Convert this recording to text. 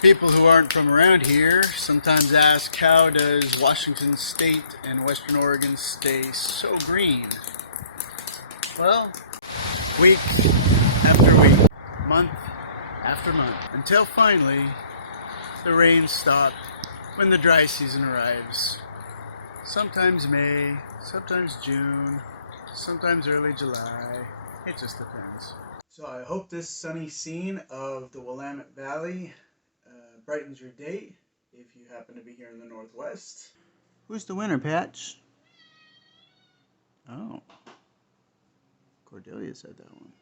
People who aren't from around here sometimes ask, how does Washington State and Western Oregon stay so green? Well, week after week, month after month, until finally the rains stop when the dry season arrives. Sometimes May, sometimes June, sometimes early July. It just depends. So I hope this sunny scene of the Willamette Valley brightens your day if you happen to be here in the Northwest. Who's the winner, Patch? Oh, Cordelia said that one.